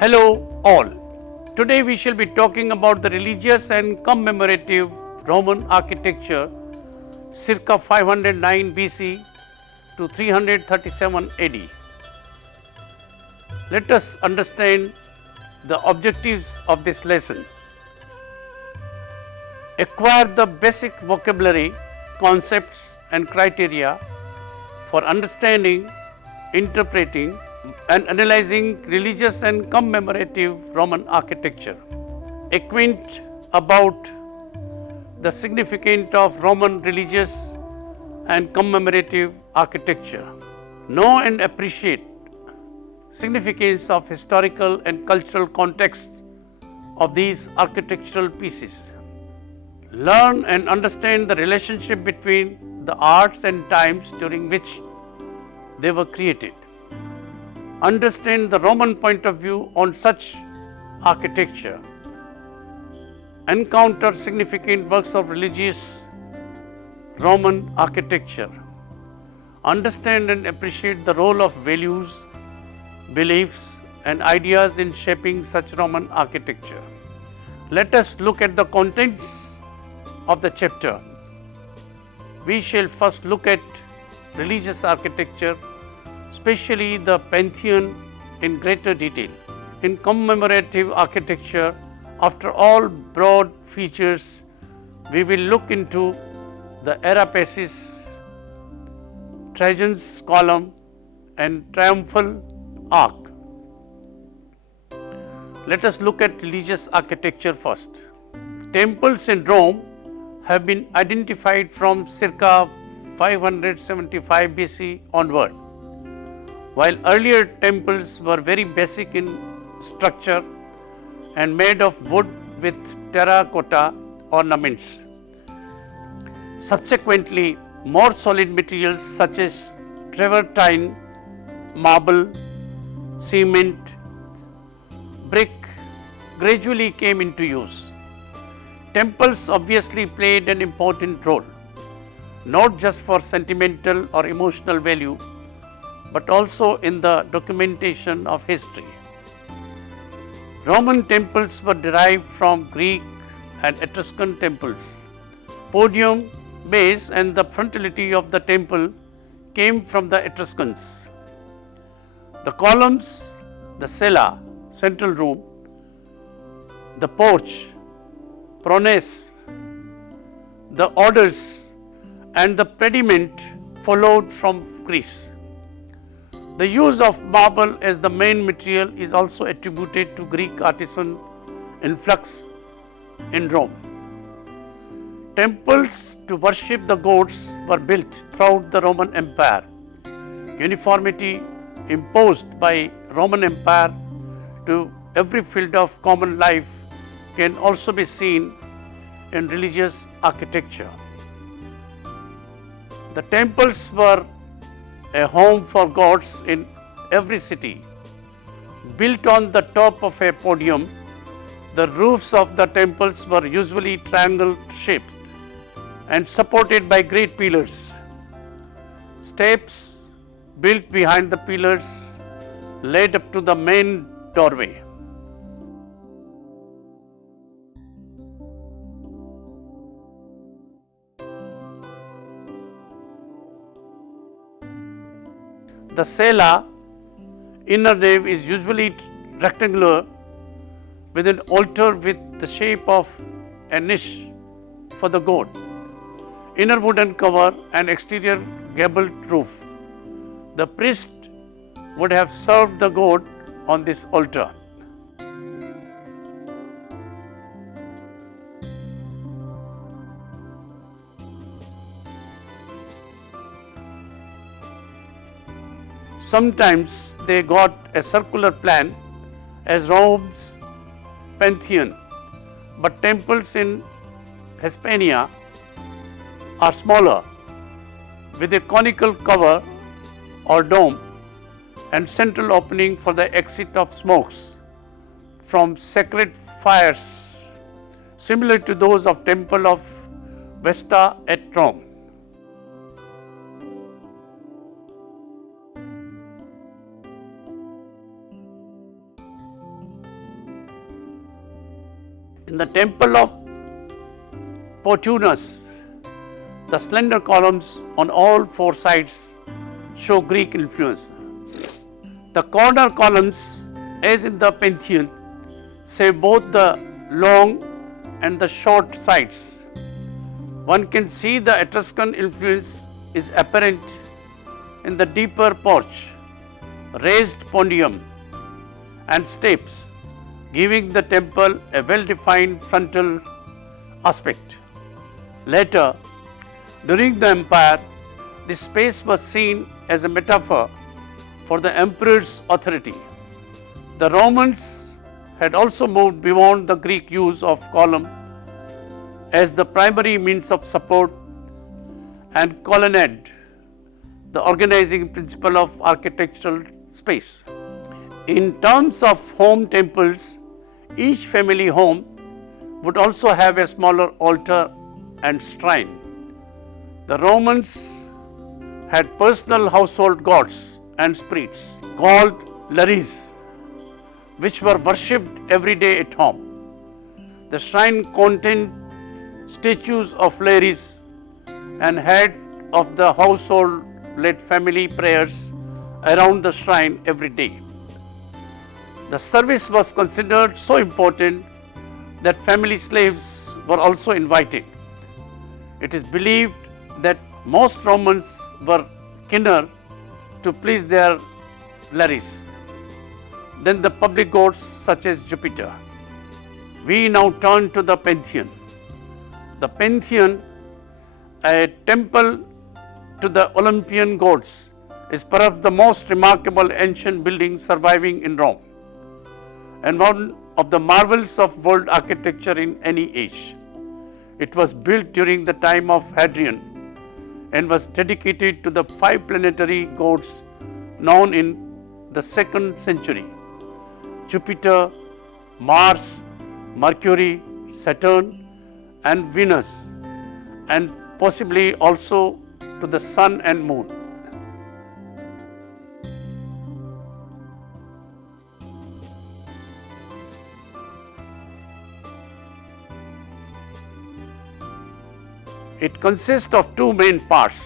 Hello all. Today we shall be talking about the religious and commemorative Roman architecture circa 509 BC to 337 AD. Let us understand the objectives of this lesson. Acquire the basic vocabulary, concepts and criteria for understanding, interpreting and analyzing religious and commemorative Roman architecture. Acquaint about the significance of Roman religious and commemorative architecture. Know and appreciate significance of historical and cultural context of these architectural pieces. Learn and understand the relationship between the arts and times during which they were created. Understand the Roman point of view on such architecture. Encounter significant works of religious Roman architecture. Understand and appreciate the role of values, beliefs and ideas in shaping such Roman architecture. Let us look at the contents of the chapter. We shall first look at religious architecture, especially the Pantheon in greater detail. In commemorative architecture, after all broad features, we will look into the Arapaces, Trajan's column and triumphal arch. Let us look at religious architecture first. Temples in Rome have been identified from circa 575 BC onward. While earlier temples were very basic in structure and made of wood with terracotta ornaments. Subsequently, more solid materials such as travertine, marble, cement, brick gradually came into use. Temples obviously played an important role, not just for sentimental or emotional value, but also in the documentation of history. Roman temples were derived from Greek and Etruscan temples. Podium, base and the frontality of the temple came from the Etruscans. The columns, the cella, central room, the porch, pronaos, the orders and the pediment followed from Greece. The use of marble as the main material is also attributed to Greek artisan influx in Rome. Temples to worship the gods were built throughout the Roman Empire. Uniformity imposed by Roman Empire to every field of common life can also be seen in religious architecture. The temples were a home for gods in every city. Built on the top of a podium, the roofs of the temples were usually triangle shaped and supported by great pillars. Steps built behind the pillars led up to the main doorway. The cella, inner nave, is usually rectangular with an altar with the shape of a niche for the god, inner wooden cover and exterior gabled roof. The priest would have served the god on this altar. Sometimes they got a circular plan as Rome's Pantheon, but temples in Hispania are smaller with a conical cover or dome and central opening for the exit of smokes from sacred fires, similar to those of Temple of Vesta at Rome. In the temple of Portunus, the slender columns on all four sides show Greek influence. The corner columns, as in the Pantheon, save both the long and the short sides. One can see the Etruscan influence is apparent in the deeper porch, raised podium and steps, giving the temple a well-defined frontal aspect. Later, during the empire, this space was seen as a metaphor for the emperor's authority. The Romans had also moved beyond the Greek use of column as the primary means of support and colonnade, the organizing principle of architectural space. In terms of home temples, each family home would also have a smaller altar and shrine. The Romans had personal household gods and spirits called lares, which were worshipped every day at home. The shrine contained statues of lares, and head of the household led family prayers around the shrine every day. The service was considered so important that family slaves were also invited. It is believed that most Romans were keener to please their lares than the public gods such as Jupiter. We now turn to the Pantheon. The Pantheon, a temple to the Olympian gods, is perhaps the most remarkable ancient building surviving in Rome, and one of the marvels of world architecture in any age. It was built during the time of Hadrian and was dedicated to the 5 planetary gods known in the 2nd century: Jupiter, Mars, Mercury, Saturn and Venus, and possibly also to the Sun and Moon. It consists of two main parts: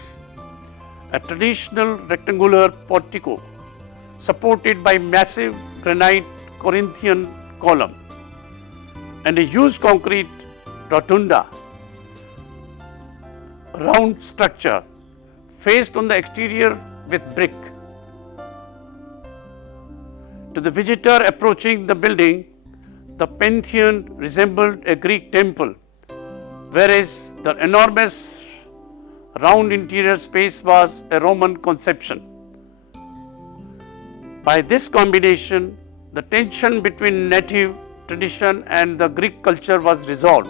a traditional rectangular portico supported by massive granite Corinthian column, and a huge concrete rotunda, round structure faced on the exterior with brick. To the visitor approaching the building, the Pantheon resembled a Greek temple, whereas the enormous round interior space was a Roman conception. By this combination, the tension between native tradition and the Greek culture was resolved.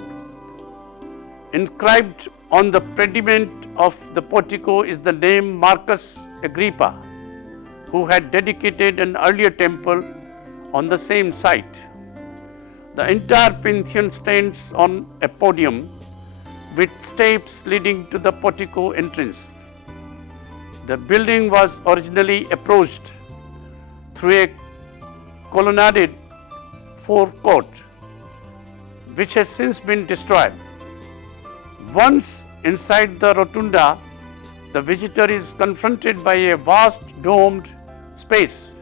Inscribed on the pediment of the portico is the name Marcus Agrippa, who had dedicated an earlier temple on the same site. The entire Pantheon stands on a podium with steps leading to the portico entrance. The building was originally approached through a colonnaded forecourt, which has since been destroyed. Once inside the rotunda, the visitor is confronted by a vast domed space,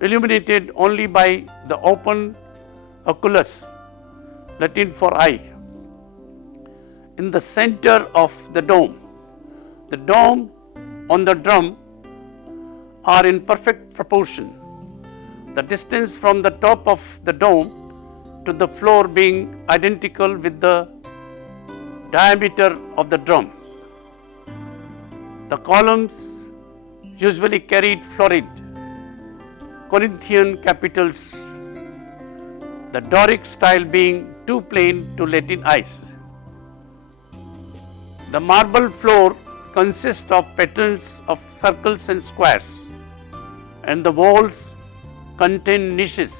illuminated only by the open oculus, Latin for eye. In the center of the dome on the drum are in perfect proportion, the distance from the top of the dome to the floor being identical with the diameter of the drum. The columns usually carried florid Corinthian capitals, the Doric style being too plain to let in eyes. The marble floor consists of patterns of circles and squares, and the walls contain niches,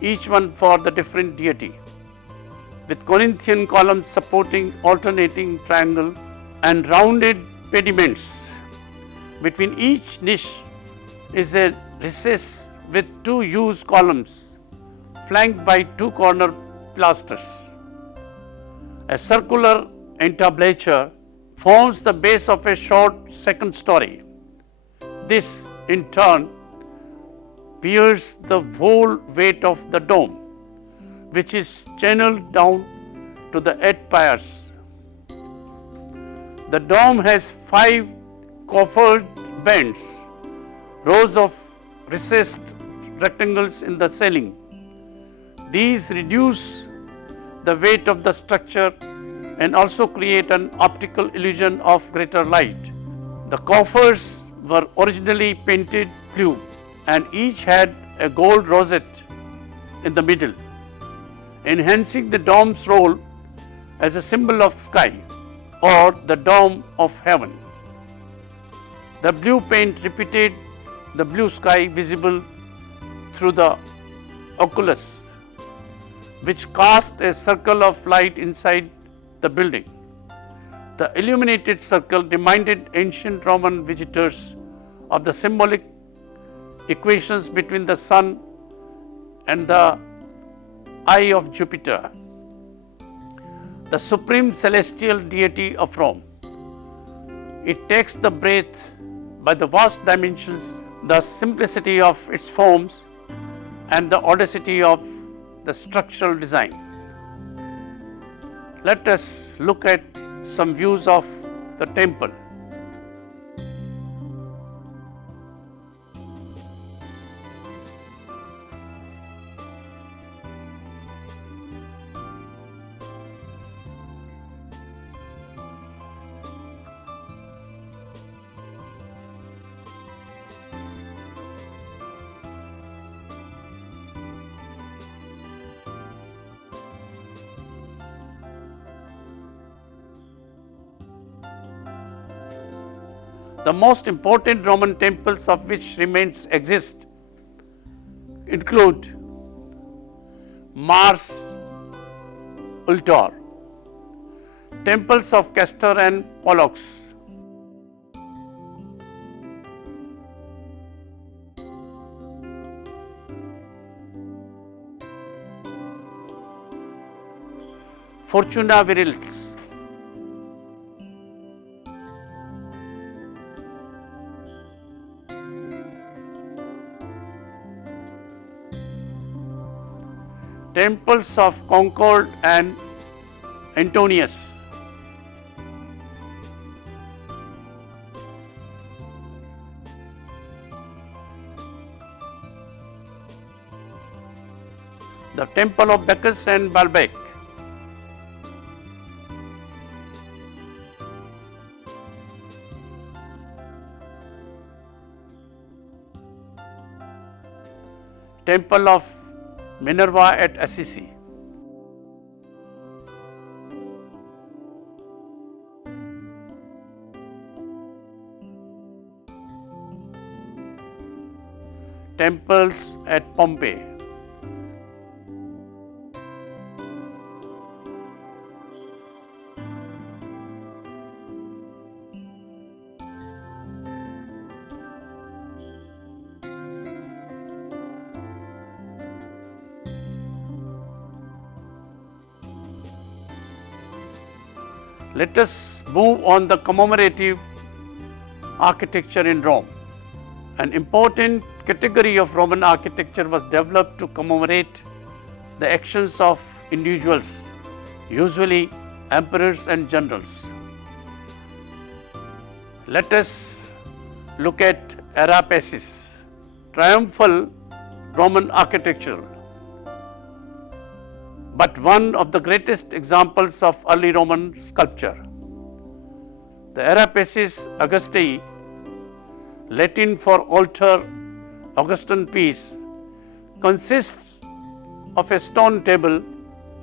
each one for the different deity, with Corinthian columns supporting alternating triangle and rounded pediments. Between each niche is a recess with two huge columns flanked by two corner pilasters. A circular entablature forms the base of a short second story. This, in turn, bears the whole weight of the dome, which is channeled down to the 8 piers. The dome has 5 coffered bands, rows of recessed rectangles in the ceiling. These reduce the weight of the structure and also create an optical illusion of greater light. The coffers were originally painted blue and each had a gold rosette in the middle, enhancing the dome's role as a symbol of sky or the dome of heaven. The blue paint repeated the blue sky visible through the oculus, which cast a circle of light inside the building. The illuminated circle reminded ancient Roman visitors of the symbolic equations between the sun and the eye of Jupiter, the supreme celestial deity of Rome. It takes the breath by the vast dimensions, the simplicity of its forms, and the audacity of the structural design. Let us look at some views of the temple. The most important Roman temples of which remains exist include Mars Ultor, temples of Castor and Pollux, Fortuna Virilis, temples of Concord and Antonius, the temple of Bacchus and Baalbek, temple of Minerva at Assisi, temples at Pompeii, let us move on the commemorative architecture in Rome. An important category of Roman architecture was developed to commemorate the actions of individuals, usually emperors and generals. Let us look at Arapaces, triumphal Roman architecture, but one of the greatest examples of early Roman sculpture. The Arapaces Augusti, Latin for altar, Augustan piece, consists of a stone table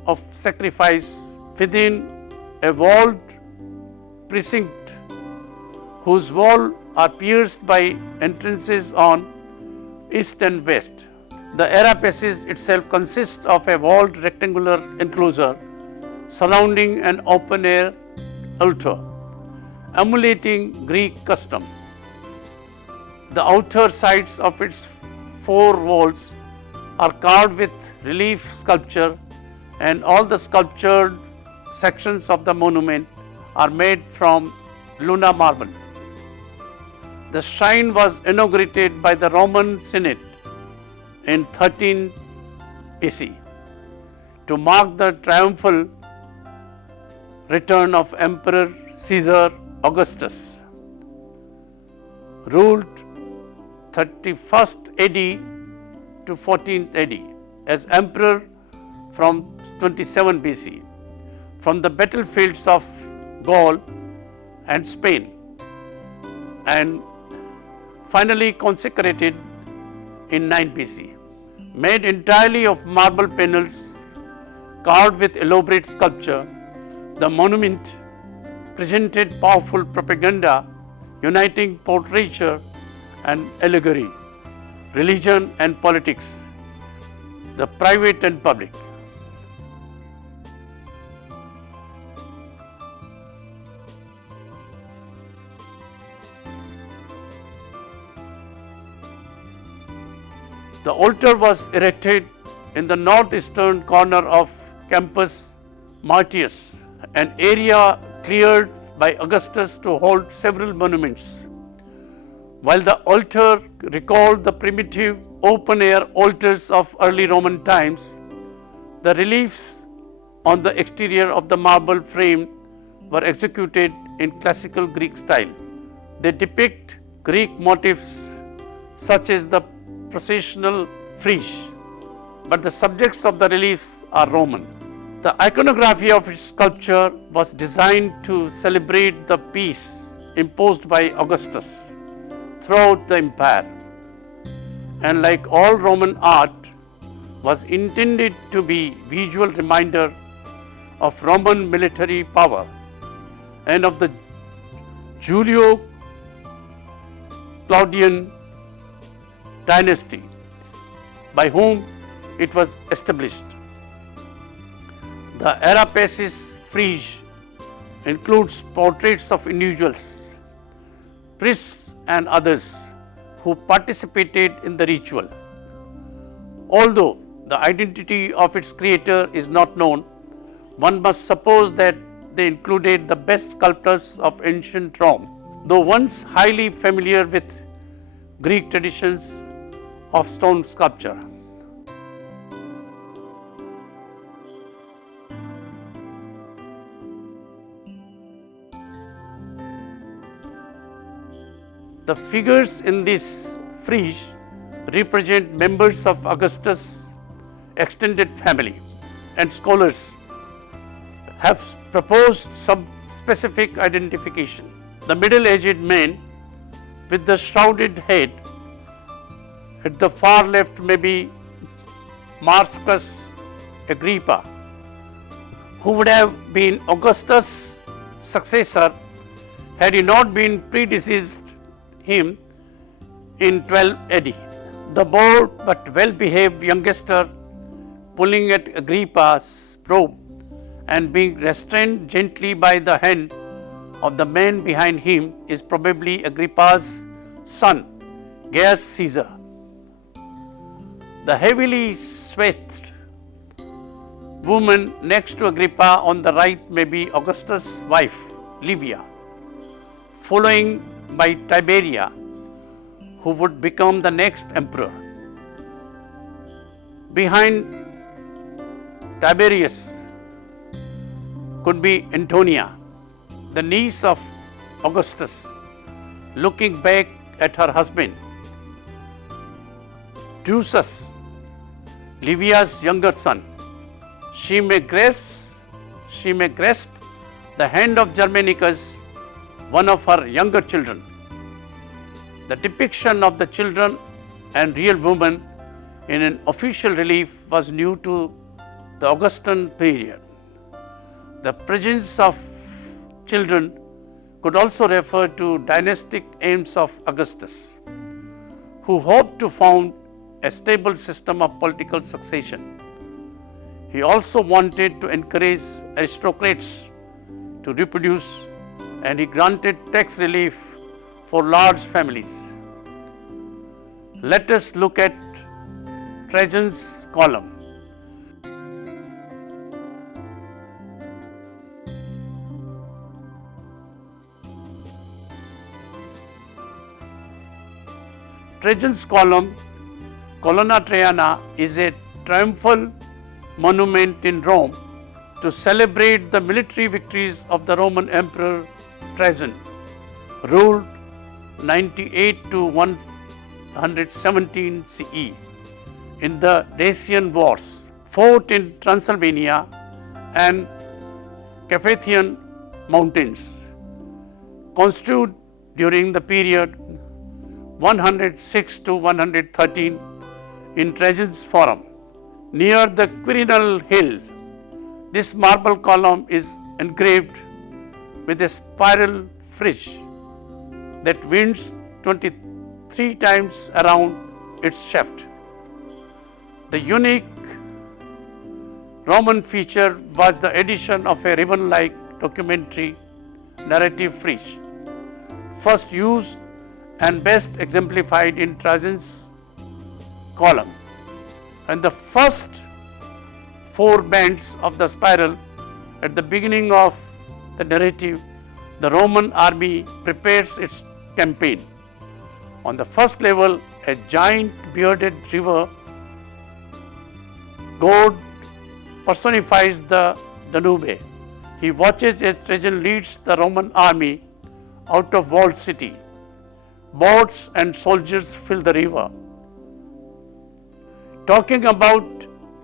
of sacrifice within a walled precinct whose walls are pierced by entrances on east and west. The Arapaces itself consists of a walled rectangular enclosure surrounding an open-air altar, emulating Greek custom. The outer sides of its 4 walls are carved with relief sculpture and all the sculptured sections of the monument are made from Luna marble. The shrine was inaugurated by the Roman Senate in 13 BC to mark the triumphal return of Emperor Caesar Augustus, ruled 31st AD to 14th AD as emperor from 27 BC from the battlefields of Gaul and Spain, and finally consecrated in 9 BC. Made entirely of marble panels carved with elaborate sculpture, the monument presented powerful propaganda uniting portraiture and allegory, religion and politics, the private and public. The altar was erected in the northeastern corner of Campus Martius, an area cleared by Augustus to hold several monuments. While the altar recalled the primitive open-air altars of early Roman times, the reliefs on the exterior of the marble frame were executed in classical Greek style. They depict Greek motifs such as the processional frieze, but the subjects of the reliefs are Roman. The iconography of its sculpture was designed to celebrate the peace imposed by Augustus throughout the empire, and like all Roman art, was intended to be visual reminder of Roman military power and of the Julio-Claudian dynasty by whom it was established. The Arapacis frieze includes portraits of individuals, priests and others who participated in the ritual. Although the identity of its creator is not known, one must suppose that they included the best sculptors of ancient Rome. Though once highly familiar with Greek traditions of stone sculpture. The figures in this frieze represent members of Augustus' extended family, and scholars have proposed some specific identification. The middle-aged man with the shrouded head at the far left may be Marcus Agrippa, who would have been Augustus' successor had he not been predeceased him in 12 AD. The bold but well-behaved youngster pulling at Agrippa's robe and being restrained gently by the hand of the man behind him is probably Agrippa's son, Gaius Caesar. The heavily swathed woman next to Agrippa on the right may be Augustus' wife, Livia, following by Tiberia, who would become the next emperor. Behind Tiberius could be Antonia, the niece of Augustus, looking back at her husband. Drusus, Livia's younger son. She may grasp the hand of Germanicus, one of her younger children. The depiction of the children and real woman in an official relief was new to the Augustan period. The presence of children could also refer to dynastic aims of Augustus, who hoped to found a stable system of political succession. He also wanted to encourage aristocrats to reproduce, and he granted tax relief for large families. Let us look at Trajan's column. Trajan's column, Colonna Traiana, is a triumphal monument in Rome to celebrate the military victories of the Roman Emperor Trajan, ruled 98 to 117 CE in the Dacian Wars, fought in Transylvania and Carpathian Mountains, construed during the period 106 to 113 in Trajan's Forum. Near the Quirinal Hill, this marble column is engraved with a spiral frieze that winds 23 times around its shaft. The unique Roman feature was the addition of a ribbon-like documentary narrative frieze, first used and best exemplified in Trajan's column, and the first 4 bands of the spiral at the beginning of the narrative. The Roman army prepares its campaign. On the first level, a giant bearded river god personifies the Danube. He watches as Trajan leads the Roman army out of walled city. Boats and soldiers fill the river. Talking about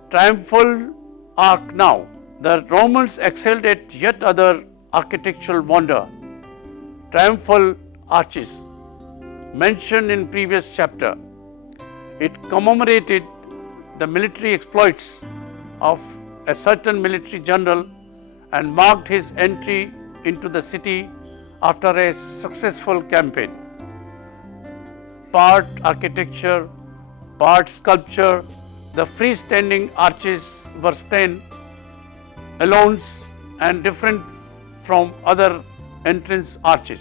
triumphal arch now, the Romans excelled at yet other architectural wonder, triumphal arches, mentioned in previous chapter. It commemorated the military exploits of a certain military general and marked his entry into the city after a successful campaign. Part architecture, part sculpture, the freestanding arches were stand-alone and different from other entrance arches,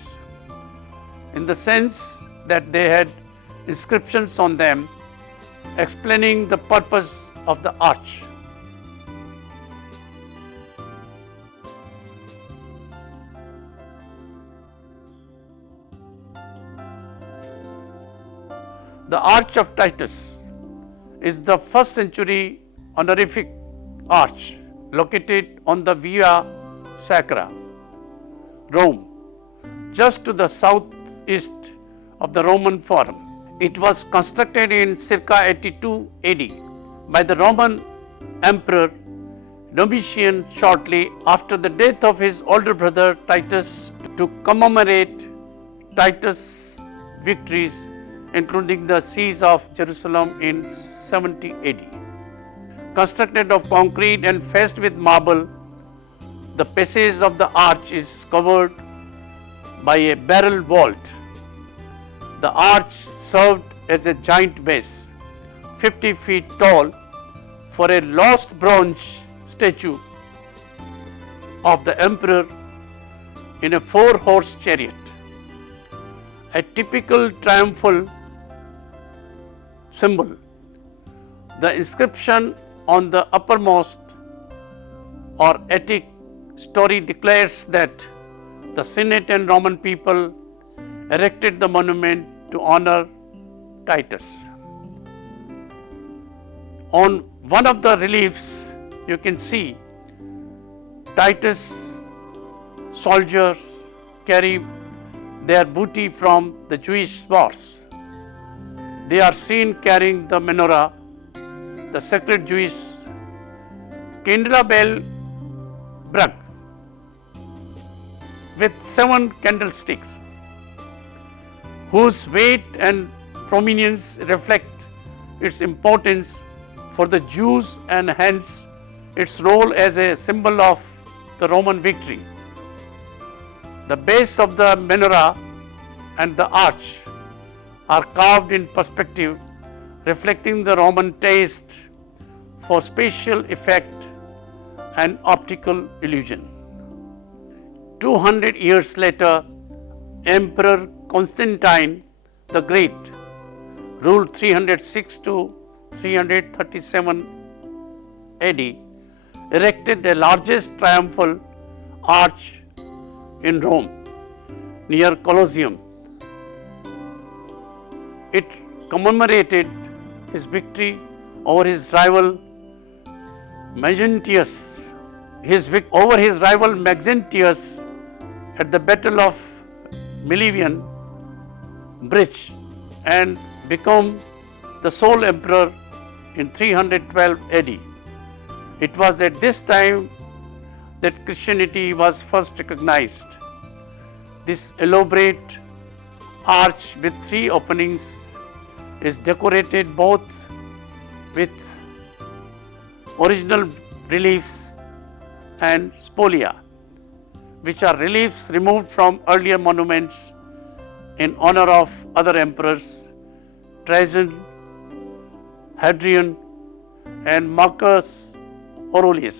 in the sense that they had inscriptions on them explaining the purpose of the arch. The Arch of Titus is the 1st century honorific arch located on the Via Sacra, Rome, just to the southeast of the Roman Forum. It was constructed in circa 82 AD by the Roman Emperor Domitian shortly after the death of his older brother Titus, to commemorate Titus' victories, including the siege of Jerusalem in 70 AD. Constructed of concrete and faced with marble, the passage of the arch is covered by a barrel vault. The arch served as a giant base, 50 feet tall, for a lost bronze statue of the emperor in a 4-horse chariot. A typical triumphal symbol. The inscription on the uppermost or attic story declares that the Senate and Roman people erected the monument to honor Titus. On one of the reliefs, you can see Titus soldiers carry their booty from the Jewish wars. They are seen carrying the menorah, the sacred Jewish candelabra brug, with 7 candlesticks, whose weight and prominence reflect its importance for the Jews and hence its role as a symbol of the Roman victory. The base of the menorah and the arch are carved in perspective, reflecting the Roman taste for spatial effect and optical illusion. 200 years later, Emperor Constantine the Great, ruled 306 to 337 AD, erected the largest triumphal arch in Rome near Colosseum. It commemorated his victory over his rival Magnentius, over his rival Maxentius at the Battle of Milvian Bridge, and become the sole emperor in 312 AD. It was at this time that Christianity was first recognized. This elaborate arch with 3 openings is decorated both with original reliefs and spolia, which are reliefs removed from earlier monuments in honor of other emperors, Trajan, Hadrian, and Marcus Aurelius.